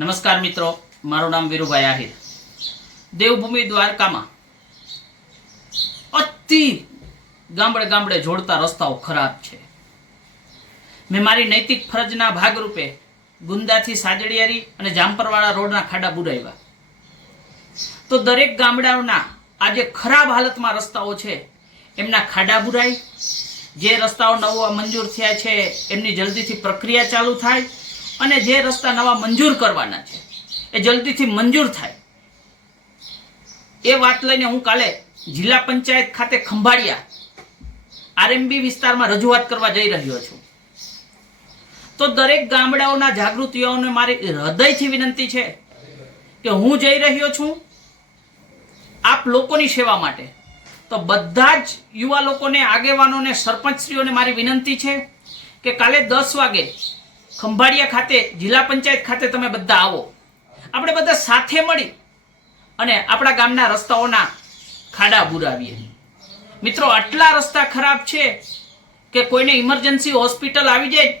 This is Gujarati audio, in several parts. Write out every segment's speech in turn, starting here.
નમસ્કાર મિત્રો, મારું નામ વીરુભાઈ આહિર। દેવભૂમિ દ્વારકામાં અતિ ગામડે ગામડે જોડતા રસ્તાઓ ખરાબ છે। મેં મારી નૈતિક ફરજના ભાગરૂપે ગુંદાથી સાજડિયારી અને જામપરવાળા રોડના ખાડા બુરાવ્યા। તો દરેક ગામડાઓના આજે ખરાબ હાલતમાં રસ્તાઓ છે એમના ખાડા બુરાય, જે રસ્તાઓ નવા મંજૂર થયા છે એમની જલ્દીથી પ્રક્રિયા ચાલુ થાય અને જે રસ્તા નવા મંજૂર કરવાના છે એ જલ્દીથી મંજૂર થાય। એ વાત લઈને હું કાલે જિલ્લા પંચાયત ખાતે ખંભાળિયા આરએમબી વિસ્તારમાં રજૂઆત કરવા જઈ રહ્યો છું। તો દરેક ગામડાઓના જાગૃત યુવાઓને મારી હૃદયથી વિનંતી છે કે હું જઈ રહ્યો છું આપ લોકોની સેવા માટે। તો બધા જ યુવા લોકોને, આગેવાનોને, સરપંચશ્રીઓને મારી વિનંતી છે કે કાલે 10 વાગે ખંભાળિયા ખાતે જિલ્લા પંચાયત ખાતે તમે બધા આવો। આપણે બધા સાથે મળી અને આપણા ગામના રસ્તાઓના ખાડા બુરાવીએ। મિત્રો, આટલા રસ્તા ખરાબ છે કે કોઈને ઇમરજન્સી હોસ્પિટલ આવી જાય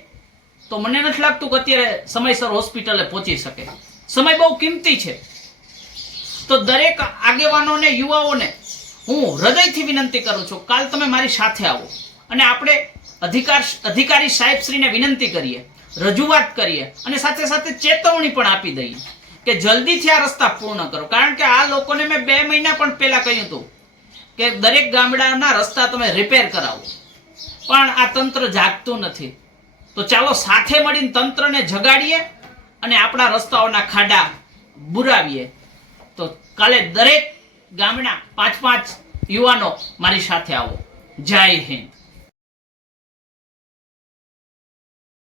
તો મને નથી લાગતું કે અત્યારે સમયસર હોસ્પિટલે પહોંચી શકે। સમય બહુ કિંમતી છે। તો દરેક આગેવાનોને, યુવાઓને હું હૃદયથી વિનંતી કરું છું, કાલ તમે મારી સાથે આવો અને આપણે અધિકારી સાહેબશ્રીને વિનંતી કરીએ, રજૂઆત કરીએ અને સાથે સાથે ચેતવણી પણ આપી દઈએ કે જલ્દીથી આ રસ્તા પૂર્ણ કરો। કારણ કે આ લોકોને મેં 2 મહિના પણ પહેલા કહ્યું હતું કે દરેક ગામડાના રસ્તા તમે રિપેર કરાવો, પણ આ તંત્ર જાગતું નથી। તો ચાલો સાથે મળીને તંત્રને જગાડીએ અને આપણા રસ્તાઓના ખાડા બુરાવીએ। તો કાલે દરેક ગામના 5 યુવાનો મારી સાથે આવો। જય હિન્દ।